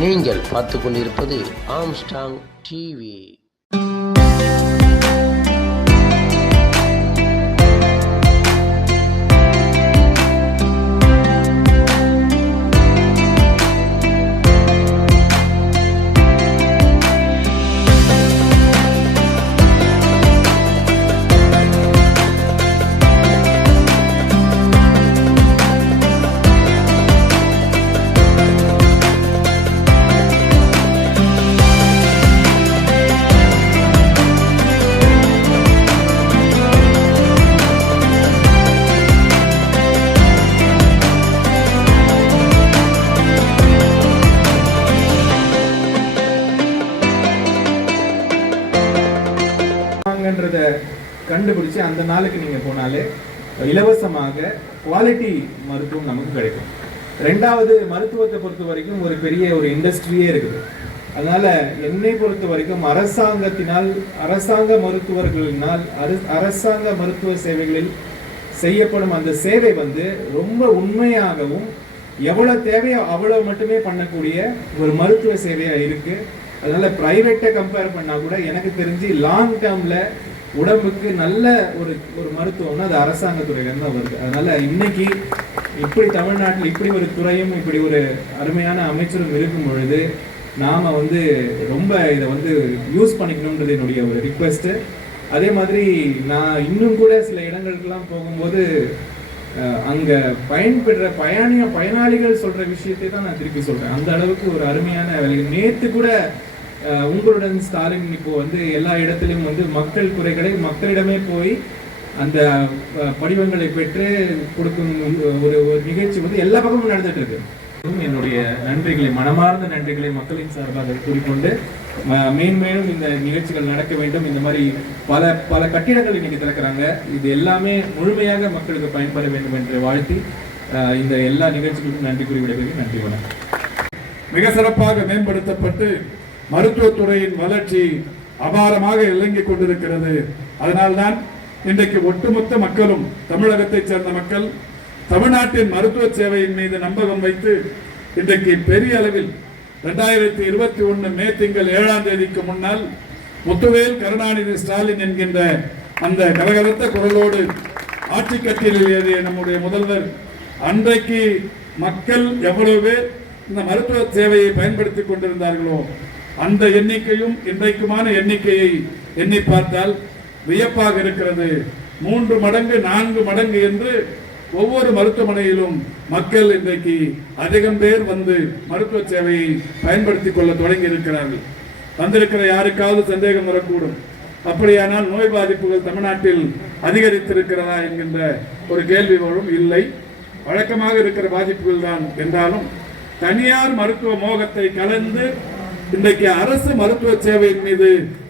நீங்கள் பார்த்து கொண்டிருப்பது ஆம்ஸ்டாங் டிவி. கண்டுபிடிச்சு அந்த நாளுக்கு நீங்க போனாலே இலவசமாக குவாலிட்டி மருத்துவம் நமக்கு கிடைக்கும். ரெண்டாவது, மருத்துவத்தை பொறுத்த வரைக்கும் ஒரு பெரிய ஒரு இண்டஸ்ட்ரியே இருக்குது. அதனால என்னை பொறுத்த வரைக்கும் அரசாங்க மருத்துவர்களினால் அரசாங்க மருத்துவ சேவைகளில் செய்யப்படும் அந்த சேவை ரொம்ப உண்மையாகவும் எவ்வளவு தேவையோ அவ்வளவு மட்டுமே பண்ணக்கூடிய ஒரு மருத்துவ சேவையா இருக்கு. அதனால பிரைவேட்டை கம்பேர் பண்ணா கூட எனக்கு தெரிஞ்சு லாங் டேர்ம்ல உடம்புக்கு நல்ல ஒரு மருத்துவம்னா அது அரசாங்க துறையில இருந்து வருது. அதனால இன்னைக்கு இப்படி தமிழ்நாட்டில் இப்படி ஒரு துறையும் இப்படி ஒரு அருமையான அமைச்சரும் இருக்கும் பொழுது நாம ரொம்ப இதை யூஸ் பண்ணிக்கணும்ன்றது என்னுடைய ஒரு ரிக்வெஸ்ட். அதே மாதிரி நான் இன்னும் கூட சில இடங்களுக்கெல்லாம் போகும்போது அங்க பயன்பெற பயனாளிகள் சொல்ற விஷயத்தை தான் நான் திருப்பி சொல்றேன். அந்த அளவுக்கு ஒரு அருமையான வேலை. நேத்து கூட உங்களுடன் ஸ்டாலின் இப்போ எல்லா இடத்திலும் மக்கள் குறைகளை மக்களிடமே போய் அந்த படிவங்களை பெற்று கொடுக்கும் ஒரு நிகழ்ச்சி எல்லா பக்கமும் நடந்துட்டு இருக்கு. என்னுடைய நன்றிகளை, மனமார்ந்த நன்றிகளை மக்களின் சார்பாக கூறிக்கொண்டு மேன்மேலும் இந்த நிகழ்ச்சிகள் நடக்க வேண்டும். இந்த மாதிரி பல கட்டிடங்கள் இன்னைக்கு திறக்கிறாங்க. இது எல்லாமே முழுமையாக மக்களுக்கு பயன்பட வேண்டும் என்று வாழ்த்தி இந்த எல்லா நிகழ்ச்சிகளுக்கும் நன்றி கூறி விடைபெறுகிறேன். நன்றி, வணக்கம். மிக சிறப்பாக மேம்படுத்தப்பட்டு மருத்துவத்துறையின் வளர்ச்சி அபாரமாக இலங்கிக் கொண்டிருக்கிறது. அதனால்தான் இன்றைக்கு ஒட்டுமொத்த மக்களும், தமிழகத்தை சேர்ந்த மக்கள் தமிழ்நாட்டின் மருத்துவ சேவையின் மீது நம்பகம் வைத்து இன்றைக்கு பெரிய அளவில் 2021 மே திங்கள் 7ஆம் தேதிக்கு முன்னால் முத்துவேல் கருணாநிதி ஸ்டாலின் என்கின்ற அந்த கரகரத்த குரலோடு ஆட்சி கட்டிலில் ஏறிய நம்முடைய முதல்வர் அன்றைக்கு மக்கள் எவ்வளவு பேர் இந்த மருத்துவ சேவையை பயன்படுத்திக் கொண்டிருந்தார்களோ அந்த எண்ணிக்கையும் இன்றைக்குமான எண்ணிக்கையை எண்ணி பார்த்தால் வியப்பாக இருக்கிறது. 3 மடங்கு 4 மடங்கு என்று ஒவ்வொரு மருத்துவமனையிலும் மக்கள் இன்றைக்கு அதிகம் பேர் மருத்துவ சேவையை பயன்படுத்திக் கொள்ள தொடங்கி இருக்கிறார்கள். வந்திருக்கிற யாருக்காவது சந்தேகம் வரக்கூடும், அப்படியானால் நோய் பாதிப்புகள் தமிழ்நாட்டில் அதிகரித்திருக்கிறதா என்கின்ற ஒரு கேள்வி வரும். இல்லை, வழக்கமாக இருக்கிற பாதிப்புகள் தான் என்றாலும் தனியார் மருத்துவ மோகத்தை கலந்து இன்றைக்கு அரசு மருத்துவ சேவையின் மீது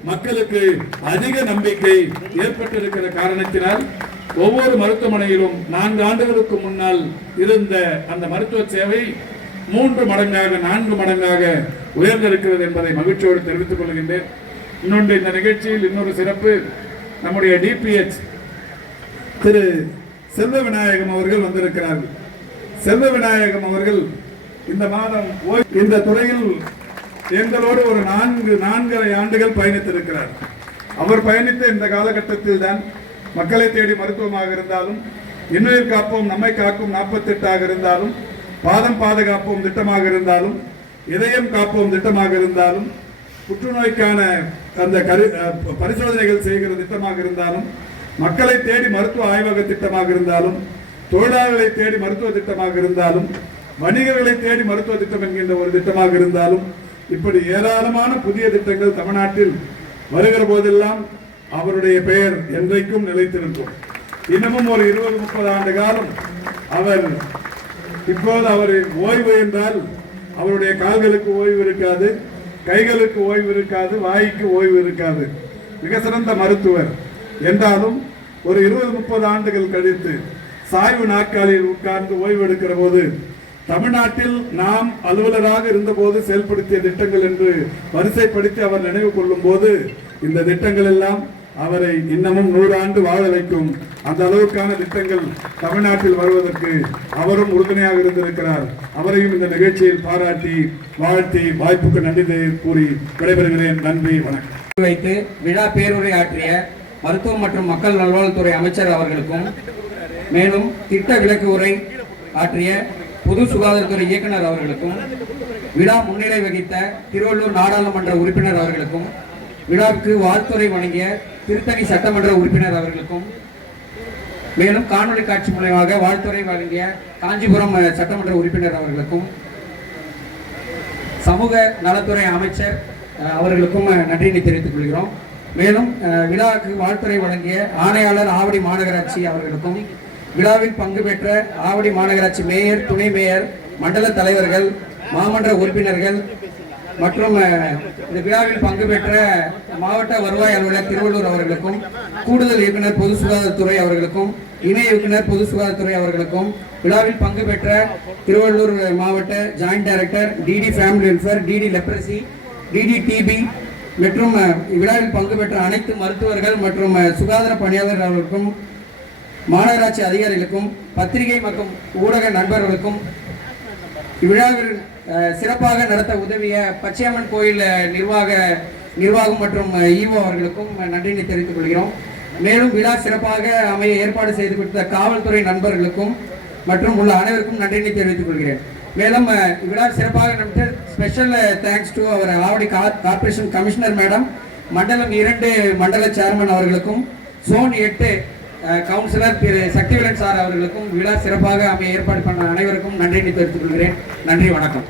மக்களுக்கு அதிக நம்பிக்கை ஏற்பட்டிருக்கிற காரணத்தினால் ஒவ்வொரு மருத்துவமனையிலும் 4 ஆண்டுகளுக்கு முன்னால் இருந்த அந்த மருத்துவ சேவை 3 மடங்காக 4 மடங்காக உயர்ந்திருக்கிறது என்பதை மகிழ்ச்சியோடு தெரிவித்துக் கொள்கின்றேன். இன்னொன்று, இந்த நிகழ்ச்சியில் இன்னொரு சிறப்பு, நம்முடைய டிபிஎச் திரு செல்வ விநாயகம் அவர்கள் வந்திருக்கிறார்கள். செல்வ விநாயகம் அவர்கள் இந்த மாதம் இந்த துறையில் எங்களோடு ஒரு 4.5 ஆண்டுகள் பயணித்திருக்கிறார். அவர் பயணித்த இந்த காலகட்டத்தில் தான் மக்களை தேடி மருத்துவமாக இருந்தாலும், இன்னுயிர் காப்போம் நம்மை காக்கும் 48 இருந்தாலும், பாதம் பாதுகாப்போம் திட்டமாக இருந்தாலும், இதயம் காப்போம் திட்டமாக இருந்தாலும், புற்றுநோய்க்கான அந்த பரிசோதனைகள் செய்கிற திட்டமாக இருந்தாலும், மக்களை தேடி மருத்துவ ஆய்வக திட்டமாக இருந்தாலும், தொழிலாளர்களை தேடி மருத்துவ திட்டமாக இருந்தாலும், வணிகர்களை தேடி மருத்துவ திட்டம் என்கின்ற ஒரு திட்டமாக இருந்தாலும், இப்படி ஏராளமான புதிய திட்டங்கள் தமிழ்நாட்டில் வருகிற போதெல்லாம் அவருடைய பெயர் என்றைக்கும் நிலைத்திருக்கும். இன்னமும் ஒரு 20-30 ஆண்டு காலம் இப்போது அவர் ஓய்வு என்றால் அவருடைய கால்களுக்கு ஓய்வு இருக்காது, கைகளுக்கு ஓய்வு இருக்காது, வாய்க்கு ஓய்வு இருக்காது. மிக சிறந்த மருத்துவர் என்றாலும் ஒரு 20-30 ஆண்டுகள் கழித்து சாய்வு நாற்காலியில் உட்கார்ந்து ஓய்வு எடுக்கிற போது தமிழ்நாட்டில் நாம் அலுவலராக இருந்தபோது செயல்படுத்திய திட்டங்கள் என்று வரிசைப்படுத்தி அவர் நினைவு கொள்ளும் போது இந்த திட்டங்கள் எல்லாம் அவரை இன்னமும் 100 ஆண்டு வாழ வைக்கும் அந்த அளவுக்கான திட்டங்கள் தமிழ்நாட்டில் வருவதற்கு அவரும் உறுதுணையாக இருந்திருக்கிறார். அவரையும் இந்த நிகழ்ச்சியில் பாராட்டி வாழ்த்தி வாய்ப்புக்கு நன்றி கூறி விடைபெறுகிறேன். நன்றி, வணக்கம். வைத்து விழா பேருரை ஆற்றிய மருத்துவம் மற்றும் மக்கள் நல்வாழ்வுத்துறை அமைச்சர் அவர்களுக்கும், மேலும் திட்ட விளக்கு உரை ஆற்றிய பொது சுகாதாரத்துறை இயக்குனர் அவர்களுக்கும், விழா முன்னிலை வகித்த திருவள்ளூர் நாடாளுமன்ற உறுப்பினர் அவர்களுக்கும், விழாவுக்கு வாழ்த்துரை வழங்கிய திருத்தணி சட்டமன்ற உறுப்பினர் அவர்களுக்கும், மேலும் காணொலி காட்சி மூலமாக வாழ்த்துரை வழங்கிய காஞ்சிபுரம் சட்டமன்ற உறுப்பினர் அவர்களுக்கும், சமூக நலத்துறை அமைச்சர் அவர்களுக்கும் நன்றியை தெரிவித்துக் கொள்கிறோம். மேலும் விழாவுக்கு வாழ்த்துரை வழங்கிய ஆணையாளர் ஆவடி மாநகராட்சி அவர்களுக்கும், விழாவில் பங்கு பெற்ற ஆவடி மாநகராட்சி மேயர், துணை மேயர், மண்டல தலைவர்கள், மாமன்ற உறுப்பினர்கள் மற்றும் இந்த விழாவில் பங்கு பெற்ற மாவட்ட வருவாய் அலுவலர் திருவள்ளூர் அவர்களுக்கும், கூடுதல் இயக்குனர் பொது சுகாதாரத்துறை அவர்களுக்கும், இணை இயக்குனர் பொது சுகாதாரத்துறை அவர்களுக்கும், விழாவில் பங்கு பெற்ற திருவள்ளூர் மாவட்ட joint director DD family welfare, DD leprosy, DD TB மற்றும் விழாவில் பங்கு பெற்ற அனைத்து மருத்துவர்கள் மற்றும் சுகாதார பணியாளர் அவர்களுக்கும், மாநகராட்சி அதிகாரிகளுக்கும், பத்திரிகை மற்றும் ஊடக நண்பர்களுக்கும், இவ்விழாவில் சிறப்பாக நடத்த உதவிய பச்சையம்மன் கோயில் நிர்வாகம் மற்றும் ஈவோ அவர்களுக்கும் நன்றியை தெரிவித்துக் கொள்கிறோம். மேலும் விழா சிறப்பாக அமைய ஏற்பாடு செய்து கொடுத்த காவல்துறை நண்பர்களுக்கும் மற்றும் உள்ள அனைவருக்கும் நன்றியை தெரிவித்துக் கொள்கிறேன். மேலும் விழா சிறப்பாக நடத்த ஸ்பெஷல் தேங்க்ஸ் டு அவர் ஆவடி கார்பரேஷன் கமிஷனர் மேடம், மண்டலம் 2 மண்டல சேர்மன் அவர்களுக்கும், zone 8 councillor Thiru Sakthivelan sir அவர்களுக்கும், விழா சிறப்பாக அமைய ஏற்பாடு பண்ண அனைவருக்கும் நன்றியை தெரிவித்துக் கொள்கிறேன். நன்றி, வணக்கம்.